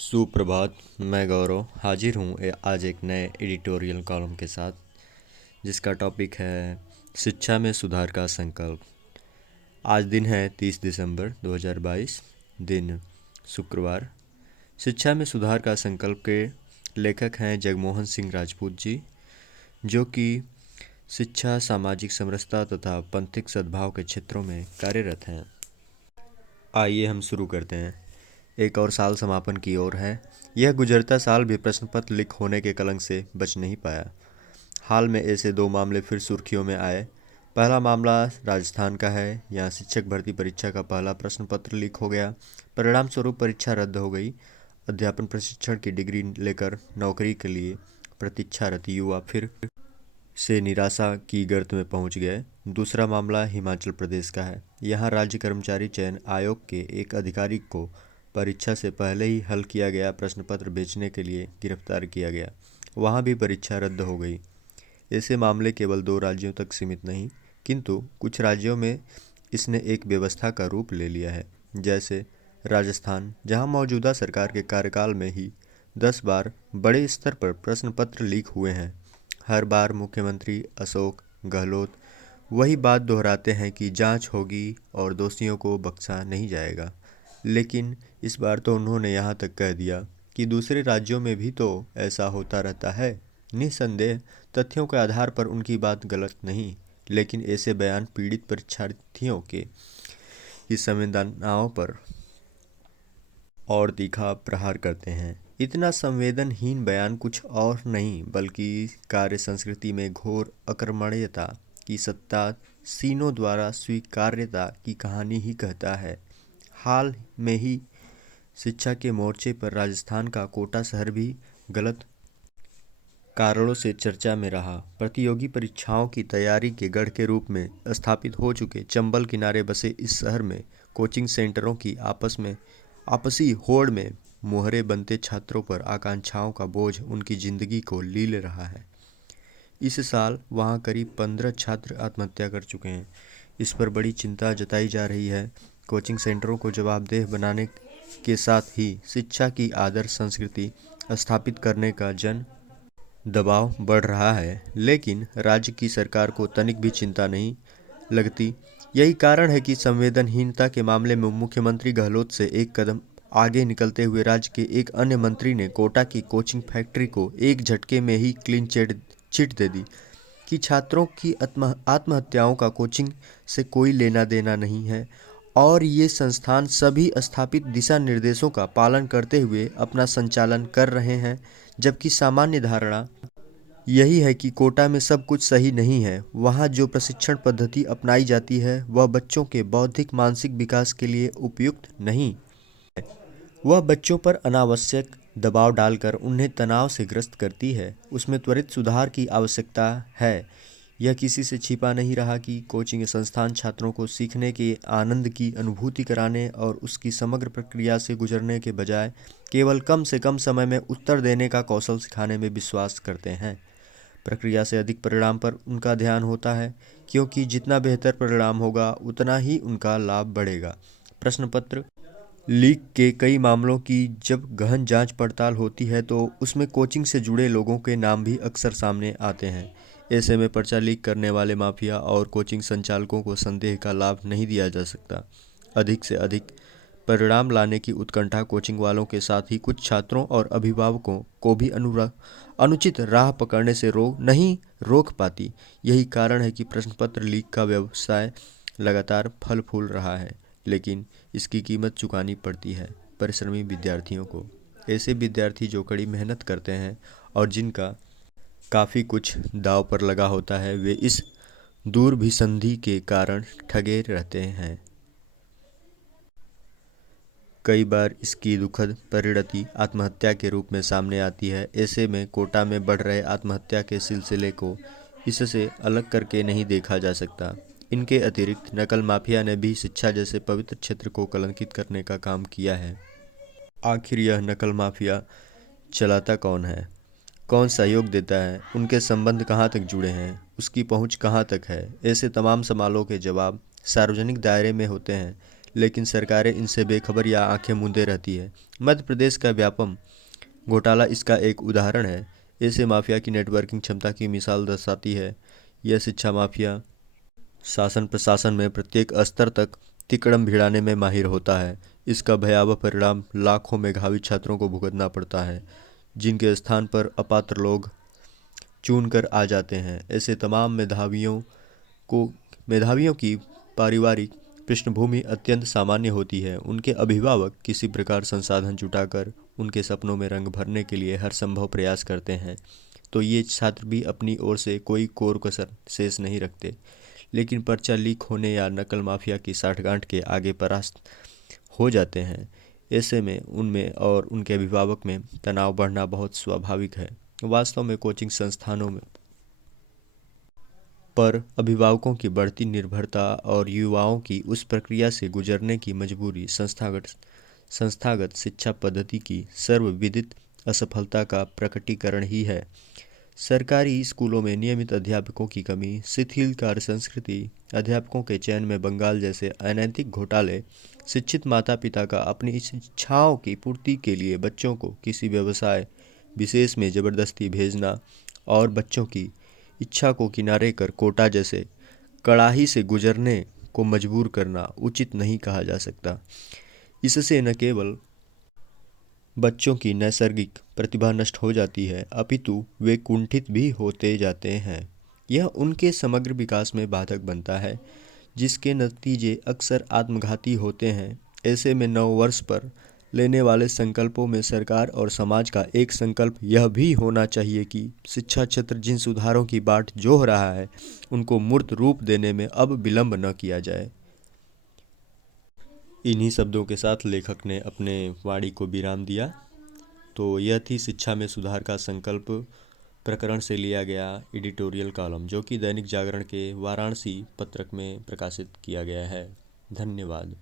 सुप्रभात। मैं गौरव हाजिर हूँ आज एक नए एडिटोरियल कॉलम के साथ, जिसका टॉपिक है शिक्षा में सुधार का संकल्प। आज दिन है 30 दिसंबर 2022, दिन शुक्रवार। शिक्षा में सुधार का संकल्प के लेखक हैं जगमोहन सिंह राजपूत जी, जो कि शिक्षा, सामाजिक समरसता तथा पंथिक सद्भाव के क्षेत्रों में कार्यरत हैं। आइए हम शुरू करते हैं। एक और साल समापन की ओर है। यह गुजरता साल भी प्रश्न पत्र लीक होने के कलंक से बच नहीं पाया। हाल में ऐसे दो मामले फिर सुर्खियों में आए। पहला मामला राजस्थान का है। यहाँ शिक्षक भर्ती परीक्षा का पहला प्रश्न पत्र लीक हो गया। परिणाम स्वरूप परीक्षा रद्द हो गई। अध्यापन प्रशिक्षण की डिग्री लेकर नौकरी के लिए प्रतीक्षारत युवा फिर से निराशा की गर्त में पहुंच गए। दूसरा मामला हिमाचल प्रदेश का है। यहाँ राज्य कर्मचारी चयन आयोग के एक अधिकारी को परीक्षा से पहले ही हल किया गया प्रश्न पत्र बेचने के लिए गिरफ्तार किया गया। वहाँ भी परीक्षा रद्द हो गई। ऐसे मामले केवल 2 राज्यों तक सीमित नहीं, किंतु कुछ राज्यों में इसने एक व्यवस्था का रूप ले लिया है। जैसे राजस्थान, जहाँ मौजूदा सरकार के कार्यकाल में ही 10 बार बड़े स्तर पर प्रश्न पत्र लीक हुए हैं। हर बार मुख्यमंत्री अशोक गहलोत वही बात दोहराते हैं कि जांच होगी और दोषियों को बख्शा नहीं जाएगा। लेकिन इस बार तो उन्होंने यहाँ तक कह दिया कि दूसरे राज्यों में भी तो ऐसा होता रहता है। निस्संदेह तथ्यों के आधार पर उनकी बात गलत नहीं, लेकिन ऐसे बयान पीड़ित परीक्षार्थियों की संवेदनाओं पर और तीखा प्रहार करते हैं। इतना संवेदनहीन बयान कुछ और नहीं बल्कि कार्य संस्कृति में घोर अकर्मण्यता की सत्तासीनों द्वारा स्वीकार्यता की कहानी ही कहता है। हाल में ही शिक्षा के मोर्चे पर राजस्थान का कोटा शहर भी गलत कारणों से चर्चा में रहा। प्रतियोगी परीक्षाओं की तैयारी के गढ़ के रूप में स्थापित हो चुके चंबल किनारे बसे इस शहर में कोचिंग सेंटरों की आपसी होड़ में मोहरे बनते छात्रों पर आकांक्षाओं का बोझ उनकी जिंदगी को लील रहा है। इस साल वहां करीब 15 छात्र आत्महत्या कर चुके हैं। इस पर बड़ी चिंता जताई जा रही है। कोचिंग सेंटरों को जवाबदेह बनाने के साथ ही शिक्षा की आदर्श संस्कृति स्थापित करने का जन दबाव बढ़ रहा है, लेकिन राज्य की सरकार को तनिक भी चिंता नहीं लगती। यही कारण है कि संवेदनहीनता के मामले में मुख्यमंत्री गहलोत से एक कदम आगे निकलते हुए राज्य के एक अन्य मंत्री ने कोटा की कोचिंग फैक्ट्री को एक झटके में ही क्लीन चिट दे दी कि छात्रों की आत्महत्याओं का कोचिंग से कोई लेना देना नहीं है और ये संस्थान सभी स्थापित दिशा निर्देशों का पालन करते हुए अपना संचालन कर रहे हैं। जबकि सामान्य धारणा यही है कि कोटा में सब कुछ सही नहीं है। वहाँ जो प्रशिक्षण पद्धति अपनाई जाती है वह बच्चों के बौद्धिक मानसिक विकास के लिए उपयुक्त नहीं। वह बच्चों पर अनावश्यक दबाव डालकर उन्हें तनाव से ग्रस्त करती है। उसमें त्वरित सुधार की आवश्यकता है। यह किसी से छिपा नहीं रहा कि कोचिंग संस्थान छात्रों को सीखने के आनंद की अनुभूति कराने और उसकी समग्र प्रक्रिया से गुजरने के बजाय केवल कम से कम समय में उत्तर देने का कौशल सिखाने में विश्वास करते हैं। प्रक्रिया से अधिक परिणाम पर उनका ध्यान होता है, क्योंकि जितना बेहतर परिणाम होगा उतना ही उनका लाभ बढ़ेगा। प्रश्न पत्र लीक के कई मामलों की जब गहन जांच पड़ताल होती है तो उसमें कोचिंग से जुड़े लोगों के नाम भी अक्सर सामने आते हैं। ऐसे में पर्चा लीक करने वाले माफिया और कोचिंग संचालकों को संदेह का लाभ नहीं दिया जा सकता। अधिक से अधिक परिणाम लाने की उत्कंठा कोचिंग वालों के साथ ही कुछ छात्रों और अभिभावकों को भी अनुचित राह पकड़ने से नहीं रोक पाती। यही कारण है कि प्रश्न पत्र लीक का व्यवसाय लगातार फल फूल रहा है, लेकिन इसकी कीमत चुकानी पड़ती है परिश्रमी विद्यार्थियों को। ऐसे विद्यार्थी जो कड़ी मेहनत करते हैं और जिनका काफ़ी कुछ दांव पर लगा होता है, वे इस दूरभिसंधि के कारण ठगे रहते हैं। कई बार इसकी दुखद परिणति आत्महत्या के रूप में सामने आती है। ऐसे में कोटा में बढ़ रहे आत्महत्या के सिलसिले को इससे अलग करके नहीं देखा जा सकता। इनके अतिरिक्त नकल माफिया ने भी शिक्षा जैसे पवित्र क्षेत्र को कलंकित करने का काम किया है। आखिर यह नकल माफिया चलाता कौन है, कौन सहयोग देता है, उनके संबंध कहाँ तक जुड़े हैं, उसकी पहुँच कहाँ तक है, ऐसे तमाम सवालों के जवाब सार्वजनिक दायरे में होते हैं, लेकिन सरकारें इनसे बेखबर या आंखें मूंदे रहती है। मध्य प्रदेश का व्यापम घोटाला इसका एक उदाहरण है। ऐसे माफिया की नेटवर्किंग क्षमता की मिसाल दर्शाती है। यह शिक्षा माफिया शासन प्रशासन में प्रत्येक स्तर तक तिकड़म भिड़ाने में माहिर होता है। इसका भयावह परिणाम लाखों मेधावी छात्रों को भुगतना पड़ता है, जिनके स्थान पर अपात्र लोग चुन कर आ जाते हैं। ऐसे तमाम मेधावियों की पारिवारिक पृष्ठभूमि अत्यंत सामान्य होती है। उनके अभिभावक किसी प्रकार संसाधन जुटाकर उनके सपनों में रंग भरने के लिए हर संभव प्रयास करते हैं, तो ये छात्र भी अपनी ओर से कोई कोर कसर शेष नहीं रखते, लेकिन पर्चा लीक होने या नकल माफिया की साठगांठ के आगे परास्त हो जाते हैं। ऐसे में उनमें और उनके अभिभावक में तनाव बढ़ना बहुत स्वाभाविक है। वास्तव में कोचिंग संस्थानों में पर अभिभावकों की बढ़ती निर्भरता और युवाओं की उस प्रक्रिया से गुजरने की मजबूरी संस्थागत शिक्षा पद्धति की सर्वविदित असफलता का प्रकटीकरण ही है। सरकारी स्कूलों में नियमित अध्यापकों की कमी, शिथिल कार्य संस्कृति, अध्यापकों के चयन में बंगाल जैसे अनैतिक घोटाले, शिक्षित माता पिता का अपनी इच्छाओं की पूर्ति के लिए बच्चों को किसी व्यवसाय विशेष में ज़बरदस्ती भेजना और बच्चों की इच्छा को किनारे कर कोटा जैसे कड़ाही से गुजरने को मजबूर करना उचित नहीं कहा जा सकता। इससे न केवल बच्चों की नैसर्गिक प्रतिभा नष्ट हो जाती है, अपितु वे कुंठित भी होते जाते हैं। यह उनके समग्र विकास में बाधक बनता है, जिसके नतीजे अक्सर आत्मघाती होते हैं। ऐसे में नव वर्ष पर लेने वाले संकल्पों में सरकार और समाज का एक संकल्प यह भी होना चाहिए कि शिक्षा क्षेत्र जिन सुधारों की बाट जोह रहा है, उनको मूर्त रूप देने में अब विलंब न किया जाए। इन्हीं शब्दों के साथ लेखक ने अपने वाणी को विराम दिया। तो यह थी शिक्षा में सुधार का संकल्प प्रकरण से लिया गया एडिटोरियल कॉलम, जो कि दैनिक जागरण के वाराणसी पत्रक में प्रकाशित किया गया है। धन्यवाद।